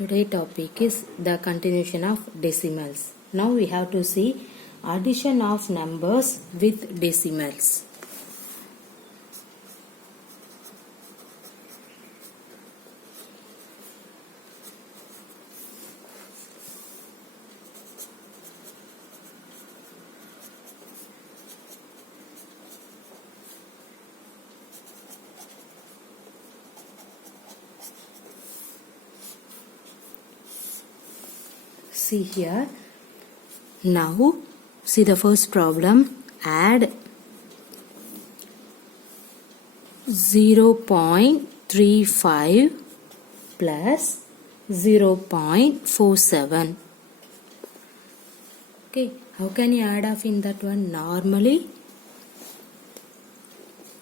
Today topic is the continuation of decimals. Now we have to see addition of numbers with decimals. See here. Now see the first problem. Add 0.35 plus 0.47. Okay, how can you add off in that one? Normally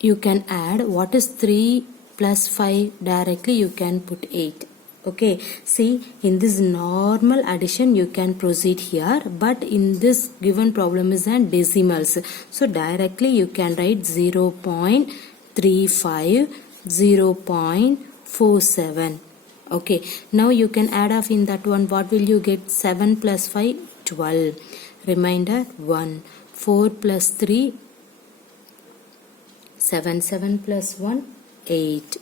you can add what is 3 plus 5 directly, you can put 8. Okay, see, in this normal addition you can proceed here, but in this given problem is in decimals, so directly you can write 0.35 0.47. Okay, now you can add off in that one. What will you get? 7 plus 5 12, remainder 1. 4 plus 3 7, 7 plus 1 8.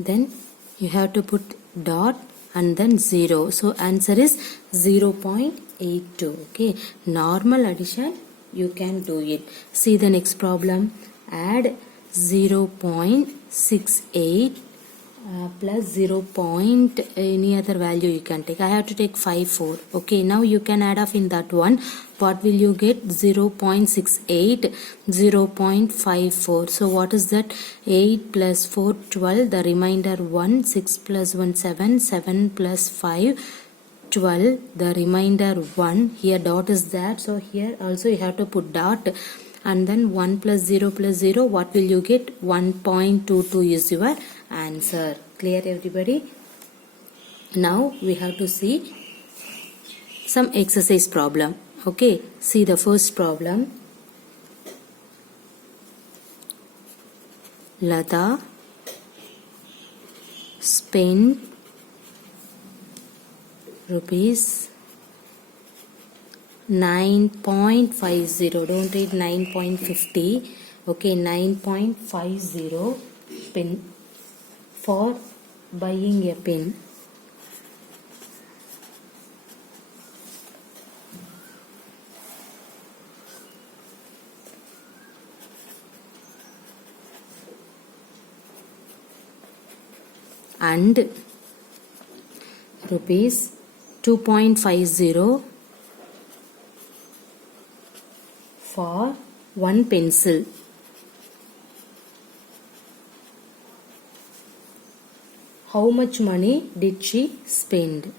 Then you have to put dot and then 0. So answer is 0.82. Okay, normal addition you can do it. See the next problem. Add 0.68 plus 0. Any other value you can take. I have to take 5 4. Okay, now you can add off in that one. What will you get? 0.68 0.54. So what is that? 8 plus 4 12, the remainder 1. 6 plus 1 7, 7 plus 5 12, the remainder 1. Here dot is there, so here also you have to put dot, and then 1 plus 0 plus 0, what will you get? 1.22 is your answer. Clear everybody? Now we have to see some exercise problem. Okay, see the first problem. Lata spent rupees 9.50. Don't read 9.50. Okay, 9.50 pen for buying a pen. And rupees 2.50 for one pencil. How much money did she spend?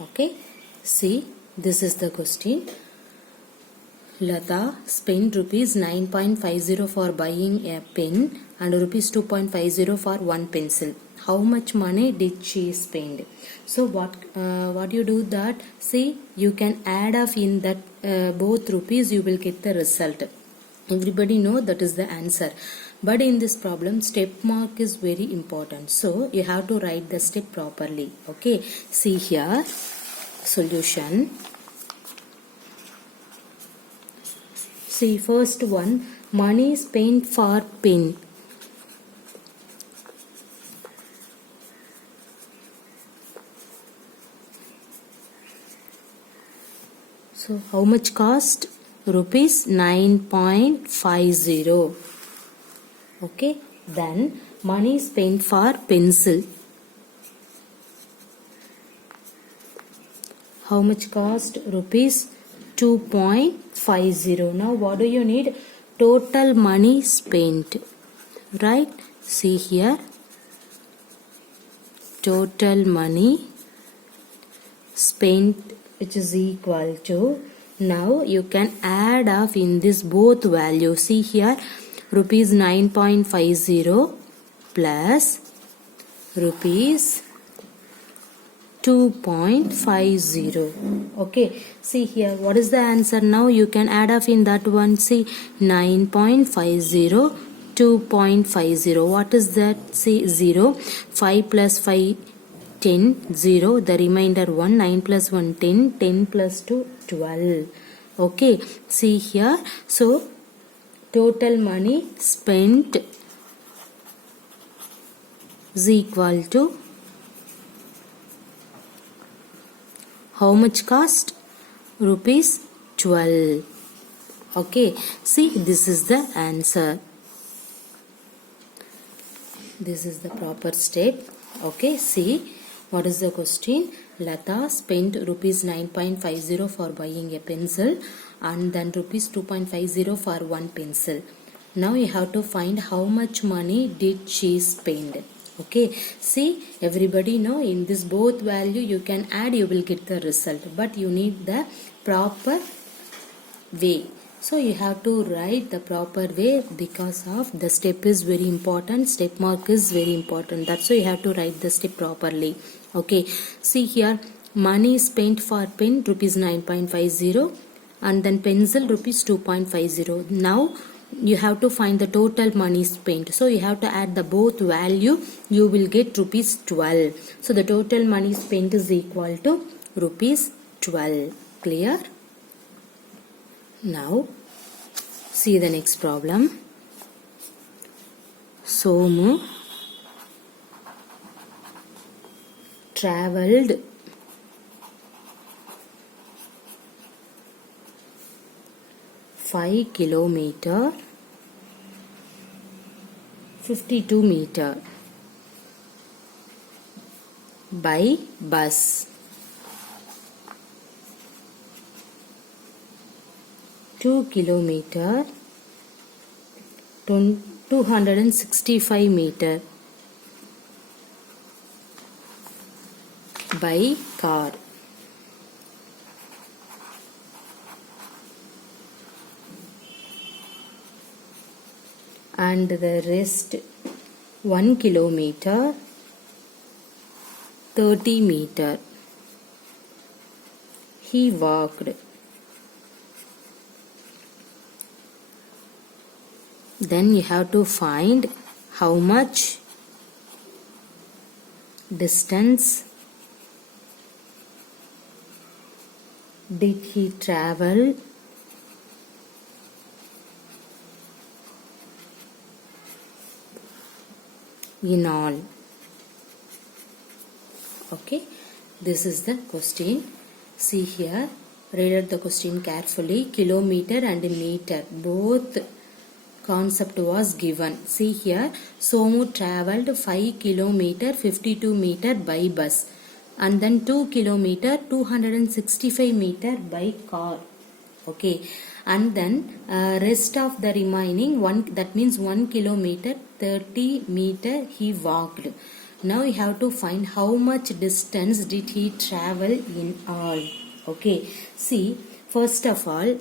Okay, see, this is the question. Lata spent rupees 9.50 for buying a pen and rupees 2.50 for one pencil. How much money did she spend? So what you do that? See, you can add off in that both rupees, you will get the result. Everybody know that is the answer. But in this problem, step mark is very important. So you have to write the step properly. Okay, see here, solution. See, first one, money spent for pen. So how much cost? Rupees 9.50. Okay, then money spent for pencil. How much cost? Rupees 2.50. Now what do you need? Total money spent. Right? See here. Total money spent, which is equal to, now you can add off in this both values. See here, rupees 9.50 plus rupees 2.50. Okay, see here, what is the answer? Now you can add up in that one. See, 9.50, 2.50. What is that? See, 0. 5 plus 5, 10, 0. The remainder 1. 9 plus 1, 10. 10 plus 2, 12. Okay, see here. So, total money spent is equal to how much cost? Rupees 12. Okay, see, this is the answer. This is the proper step. Okay, see, what is the question? Lata spent rupees 9.50 for buying a pencil and then rupees 2.50 for one pencil. Now you have to find how much money did she spend. Okay, see, everybody know in this both value you can add, you will get the result, but you need the proper way. So you have to write the proper way because of the step is very important. Step mark is very important. That's why you have to write the step properly. Okay, see here, money spent for pen rupees 9.50 and then pencil rupees 2.50. Now you have to find the total money spent. So you have to add the both value. You will get rupees 12. So the total money spent is equal to rupees 12. Clear? Now see the next problem. Somu traveled 5 kilometer 52 meter by bus. 2 kilometer 265 meter by car. And the rest 1 kilometer 30 meter he walked. Then you have to find how much distance did he travel in all. Okay, this is the question. See here, read out the question carefully. Kilometer and meter, both concept was given. See here, Somu traveled 5 kilometer 52 meter by bus and then 2 kilometer 265 meter by car. Okay, and then rest of the remaining one, that means 1 kilometer 30 meter he walked. Now you have to find how much distance did he travel in all. Okay, see, first of all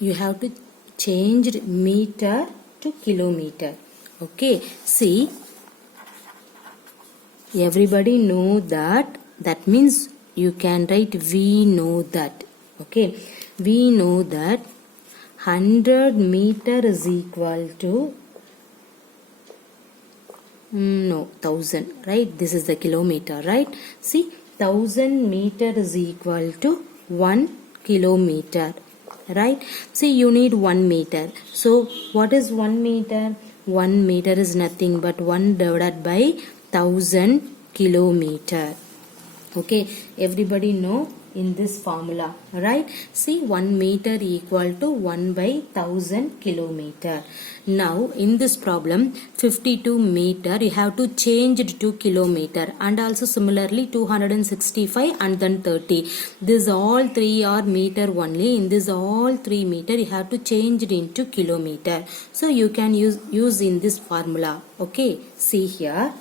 you have to change meter to kilometer. Okay, see, everybody know that, that means you can write we know that. Okay, we know that 100 meter is equal to 1000, right? This is the kilometer, right? See, 1000 meter is equal to 1 kilometer, right? See, you need 1 meter. So what is 1 meter? 1 meter is nothing but 1 divided by 1000 kilometer. Okay, everybody know in this formula, right? See, 1 meter equal to 1 by 1000 kilometer. Now in this problem 52 meter you have to change it to kilometer, and also similarly 265 and then 30. This all three are meter only. In this all 3 meter you have to change it into kilometer. So you can use in this formula. Okay, see here.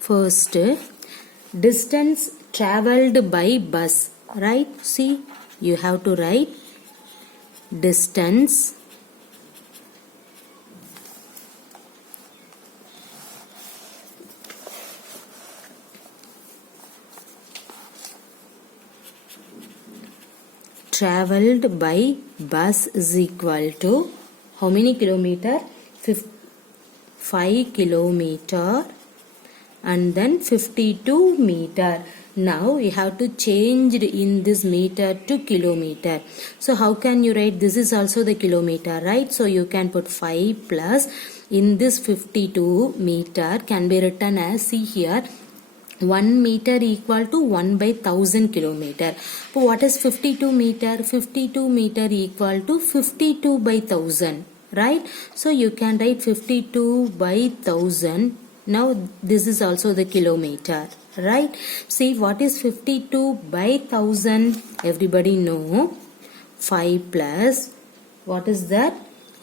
First, distance traveled by bus, right? See, you have to write distance traveled by bus is equal to how many kilometer? 5 kilometer and then 52 meter. Now you have to change in this meter to kilometer. So how can you write? This is also the kilometer, right? So you can put 5 plus in this 52 meter can be written as, see here, 1 meter equal to 1 by 1000 kilometer. So what is 52 meter? 52 meter equal to 52 by 1000, right? So you can write 52 by 1000. Now this is also the kilometer, right? See, what is 52 by 1000? Everybody know 5 plus what is that?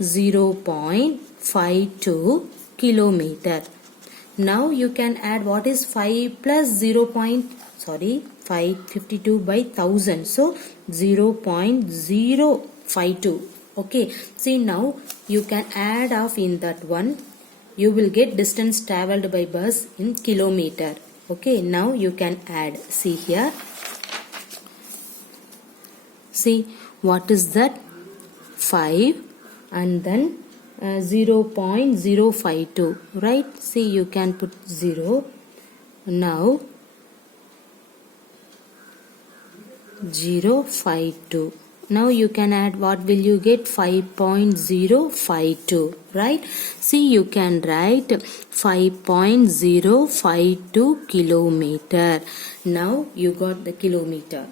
0.52 kilometer. Now you can add what is 5 plus 552 by 1000. So 0.052. Okay. See, now you can add off in that one. You will get distance traveled by bus in kilometer. Okay. Now you can add. See here. See, what is that? 5 and then 0.052, right? See, you can put 0. Now 0.52. Now you can add, what will you get? 5.052, right? See, you can write 5.052 kilometer. Now you got the kilometer.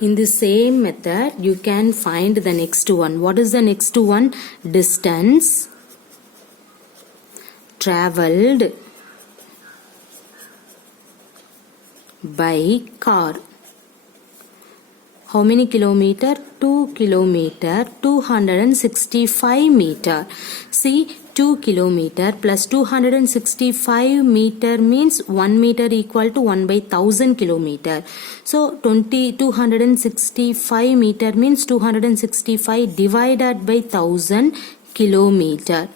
In the same method, you can find the next one. What is the next one? Distance traveled by car. How many kilometer? 2 kilometer, 265 meter. See, 2 kilometer plus 265 meter means 1 meter equal to 1 by 1000 kilometer. So 265 meter means 265 divided by 1000 kilometer.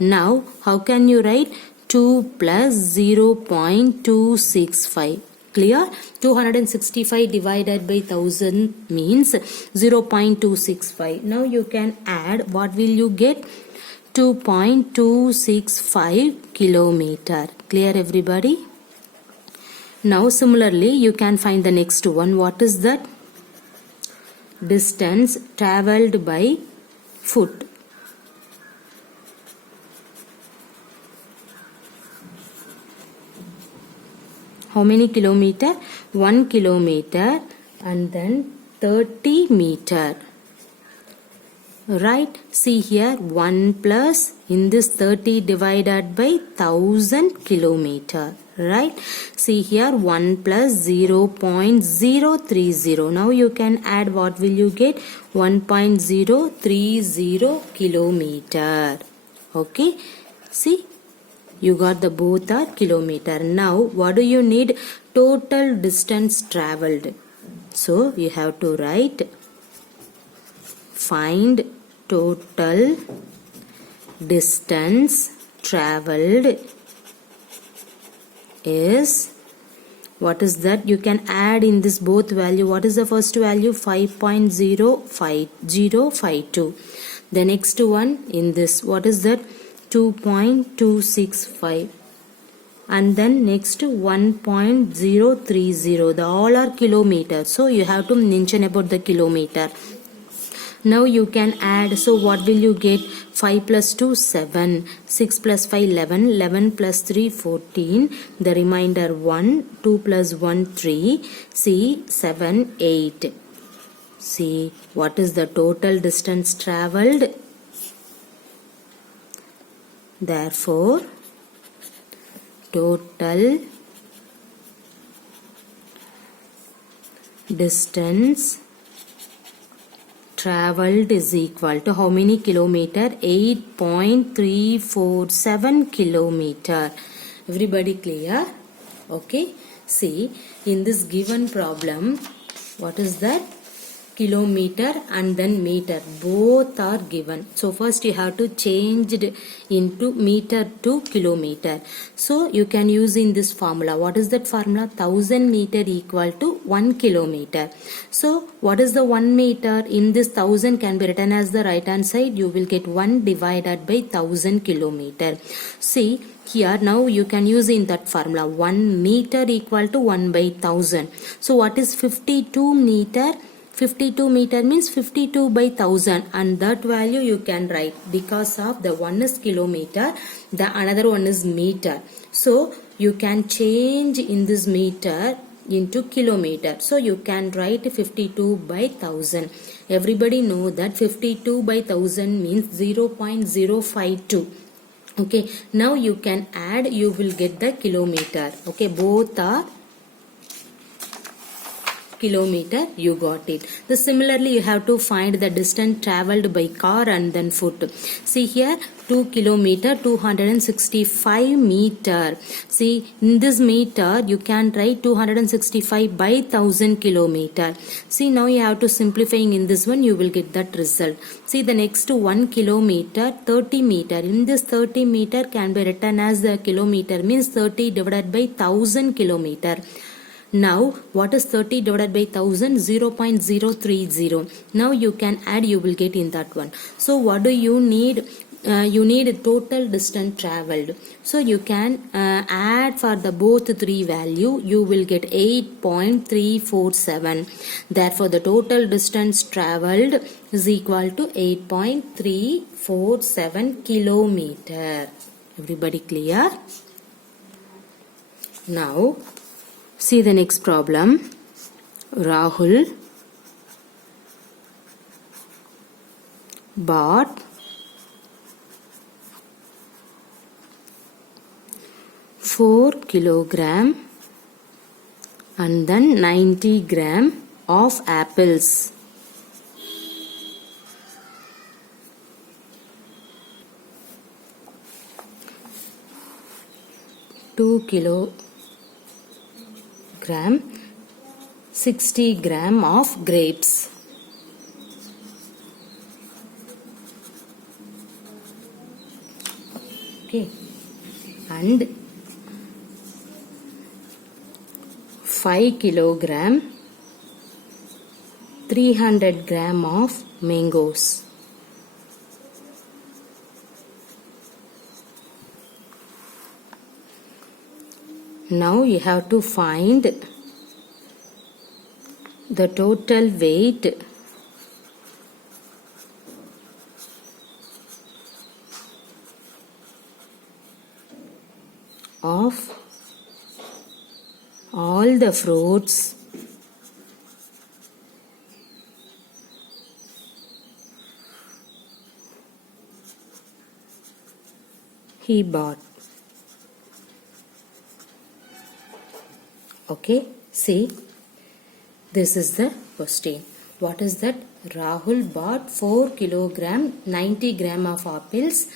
Now how can you write? 2 plus 0.265. Clear? 265 divided by 1000 means 0.265. Now you can add, what will you get? 2.265 kilometer. Clear, everybody? Now similarly you can find the next one. What is that? Distance traveled by foot. How many kilometer? 1 kilometer and then 30 meter. Right? See here, 1 plus in this 30 divided by 1000 kilometer. Right? See here, 1 plus 0.030. Now you can add, what will you get? 1.030 kilometer. Okay? See? You got the both are kilometer. Now what do you need? Total distance traveled. So you have to write, find total distance traveled is, what is that? You can add in this both value. What is the first value? 5.05052. The next one in this, what is that? 2.265 and then next 1.030. The all are kilometers, so you have to mention about the kilometer. Now you can add. So what will you get? 5 plus 2 7, 6 plus 5 11, 11 plus 3 14, the remainder 1, 2 plus 1 3, see 7 8. See, what is the total distance traveled? Therefore, total distance traveled is equal to how many kilometer? 8.347 kilometer. Everybody clear? Okay. See, in this given problem, what is that? kilometer and then meter, both are given. So first you have to change it into meter to kilometer. So you can use in this formula. What is that formula? 1000 meter equal to 1 kilometer. So what is the 1 meter? In this 1000 can be written as the right hand side. You will get 1 divided by 1000 kilometer. See here, now you can use in that formula 1 meter equal to 1 by 1000. So what is 52 meter? 52 meter means 52 by 1000, and that value you can write because of the one is kilometer, the another one is meter. So you can change in this meter into kilometer. So you can write 52 by 1000. Everybody know that 52 by 1000 means 0.052. Okay, now you can add, you will get the kilometer. Okay, both are kilometer, you got it. So similarly you have to find the distance traveled by car and then foot. See here, 2 kilometer 265 meter. See in this meter you can write 265 by 1000 kilometer. See now you have to simplifying in this one, you will get that result. See the next 1 kilometer 30 meter. In this 30 meter can be written as the kilometer means 30 divided by 1000 kilometer. Now what is 30 divided by 1000? 0.030. Now you can add, you will get in that one. So what do you need? You need total distance traveled. So you can add for the both three value, you will get 8.347. Therefore the total distance traveled is equal to 8.347 kilometer. Everybody clear? Now see the next problem. Rahul bought 4 kilogram and then 90 gram of apples. Two kilogram 60 gram of grapes. Okay, and 5 kilogram 300 gram of mangoes. Now you have to find the total weight of all the fruits he bought. Okay, see, this is the question. What is that? Rahul bought 4 kilogram 90 gram of apples,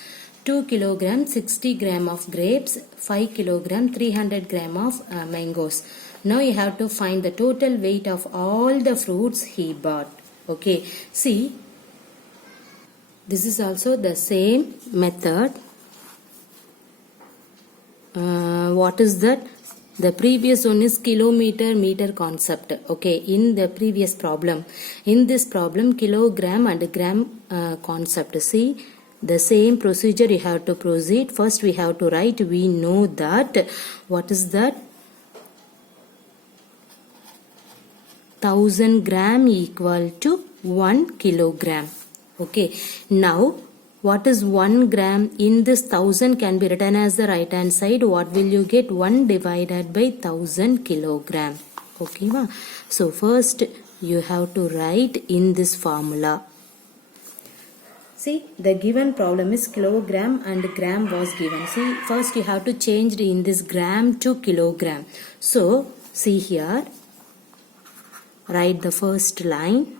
2 kilogram 60 gram of grapes, 5 kilogram 300 gram of mangoes. Now you have to find the total weight of all the fruits he bought. Okay, see, this is also the same method. What is that? The previous one is kilometer meter concept. Okay, in the previous problem, in this problem kilogram and gram concept. See, the same procedure you have to proceed. First we have to write, we know that, what is that? 1000 gram equal to 1 kilogram. Okay, now what is 1 gram? In this 1000 can be written as the right hand side. What will you get? 1 divided by 1000 kilogram. Okay, ma? So first you have to write in this formula. See, the given problem is kilogram and gram was given. See, first you have to change in this gram to kilogram. So see here, write the first line.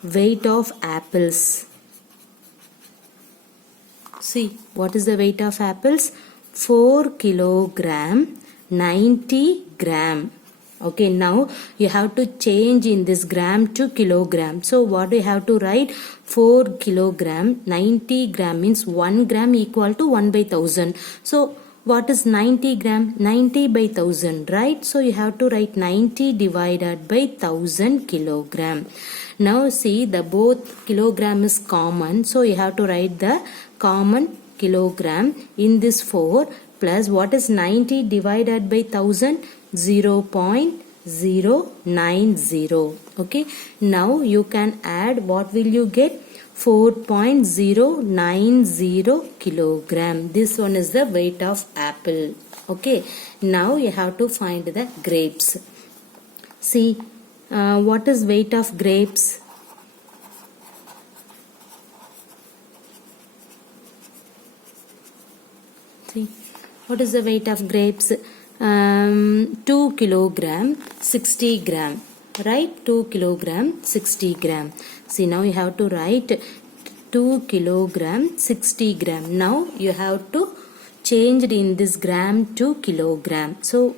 Weight of apples. See, what is the weight of apples? 4 kilogram 90 gram. Okay, now you have to change in this gram to kilogram. So what you have to write? 4 kilogram. 90 gram means 1 gram equal to 1 by 1000. So what is 90 gram? 90 by 1000, right? So you have to write 90 divided by 1000 kilogram. Now see, the both kilogram is common. So you have to write the common kilogram in this 4 plus what is 90 divided by 1000? 0.090. Okay, now you can add, what will you get? 4.090 kilogram. This one is the weight of apple. Okay, now you have to find the grapes. See, what is weight of grapes? See, what is the weight of grapes? 2 kilogram 60 gram, right? 2 kilogram 60 gram. See, now you have to write 2 kilogram 60 gram. Now you have to change it in this gram to kilogram. So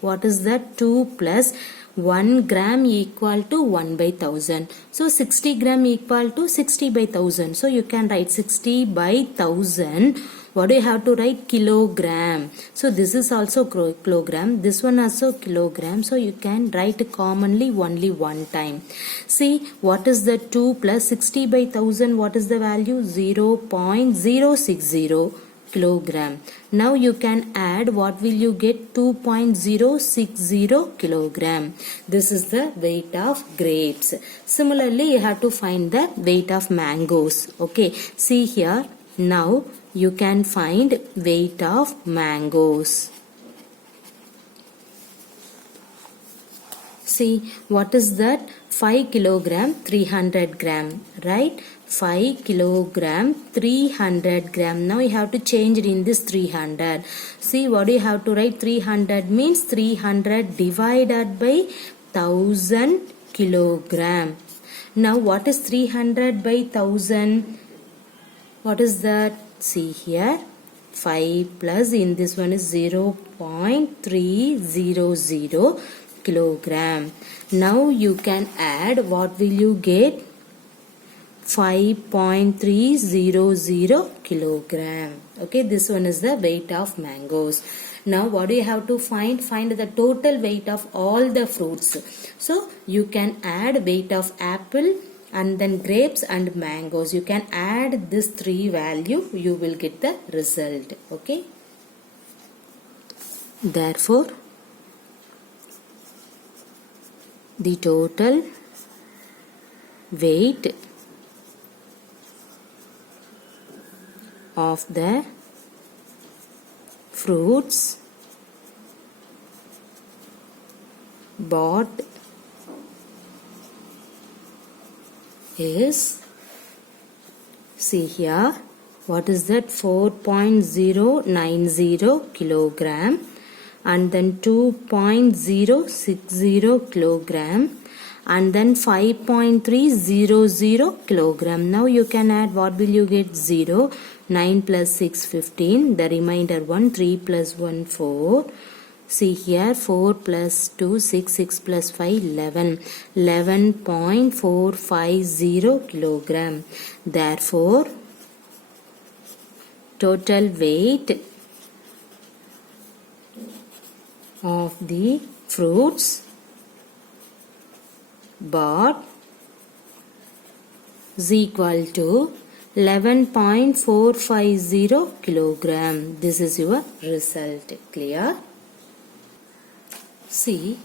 what is that? 2 plus 1 gram equal to 1 by 1000. So 60 gram equal to 60 by 1000. So you can write 60 by 1000. What do you have to write? Kilogram. So this is also kilogram. This one also kilogram. So you can write commonly only one time. See, what is the 2 plus 60 by 1000? What is the value? 0.060 kilogram. Now you can add, what will you get? 2.060 kilogram. This is the weight of grapes. Similarly, you have to find the weight of mangoes. Okay, see here. Now you can find weight of mangoes. See, what is that? 5 kilogram 300 gram, right? 5 kilogram 300 gram. Now you have to change it in this 300. See, what do you have to write? 300 means 300 divided by 1000 kilogram. Now what is 300 by 1000? What is that? See here, 5 plus in this one is 0.300 kilogram. Now you can add, what will you get? 5.300 kilogram. Okay, this one is the weight of mangoes. Now what do you have to find? Find the total weight of all the fruits. So you can add weight of apple and then grapes and mangoes. You can add this 3 value, you will get the result. Okay, therefore the total weight of the fruits bought is, see here, what is that? 4.090 kilogram and then 2.060 kilogram and then 5.300 kilogram. Now you can add, what will you get? 0, 9 plus 6, 15, the remainder 1, 3 plus 1, 4. See here, 4 plus 2, 6, 6 plus 5, 11. 11.450 kilogram. Therefore, total weight of the fruits bought is equal to 11.450 kilogram. This is your result. Clear? See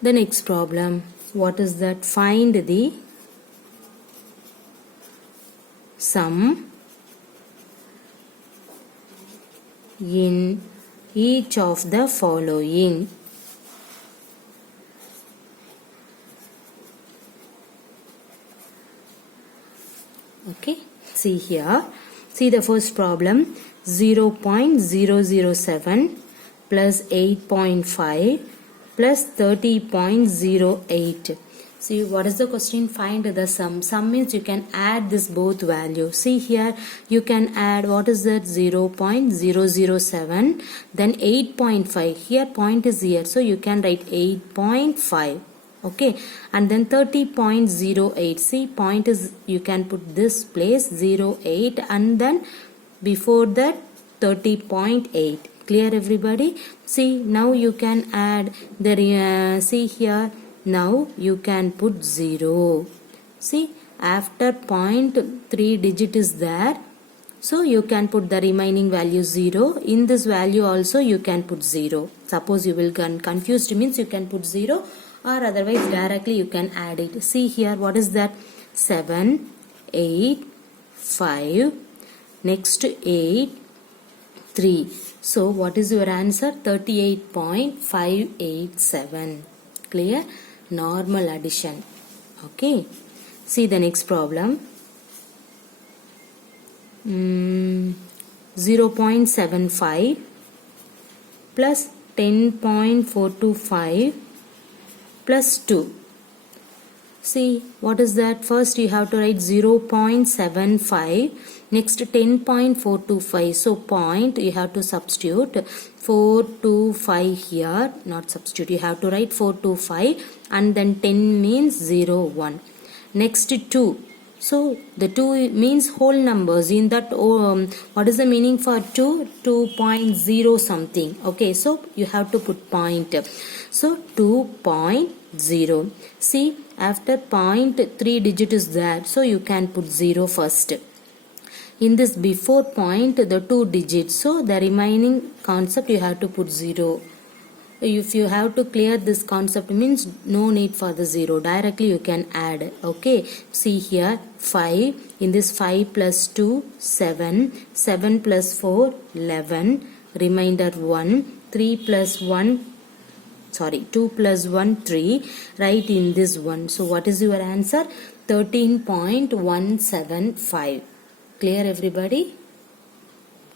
the next problem. What is that? Find the sum in each of the following. Okay, see here. See the first problem. 0.007 plus 8.5 plus 30.08. See, what is the question? Find the sum. Sum means you can add this both value. See here, you can add, what is that? 0.007, then 8.5. Here point is here, so you can write 8.5. Okay, and then 30.08. See, point is, you can put this place 08, and then before that 30.8. Clear everybody? See, now you can add the see here, now you can put 0. See, after point 3 digit is there, so you can put the remaining value 0. In this value also you can put 0. Suppose you will get confused, means you can put 0, or otherwise directly you can add it. See here, what is that? 7, 8, 5, next 8, 3. So what is your answer? 38.587. Clear? Normal addition. Okay. See the next problem. 0.75 plus 10.425 plus 2. See, what is that? First you have to write 0.75, next 10.425. So point, you have to substitute 425 here, not substitute, you have to write 425, and then 10 means 0, 1. Next 2. So the 2 means whole numbers. In that, what is the meaning for 2? 2.0 something. Okay, so you have to put point. So 2.0. See, after point 3 digit is there, so you can put 0 first. In this before point, the 2 digits, so the remaining concept you have to put 0. If you have to clear this concept, means no need for the 0, directly you can add. Okay, see here, 5, in this 5 plus 2, 7, 7 plus 4, 11, remainder 1, 3 plus 1, sorry, 2 plus 1, 3, write in this one. So what is your answer? 13.175. Clear everybody?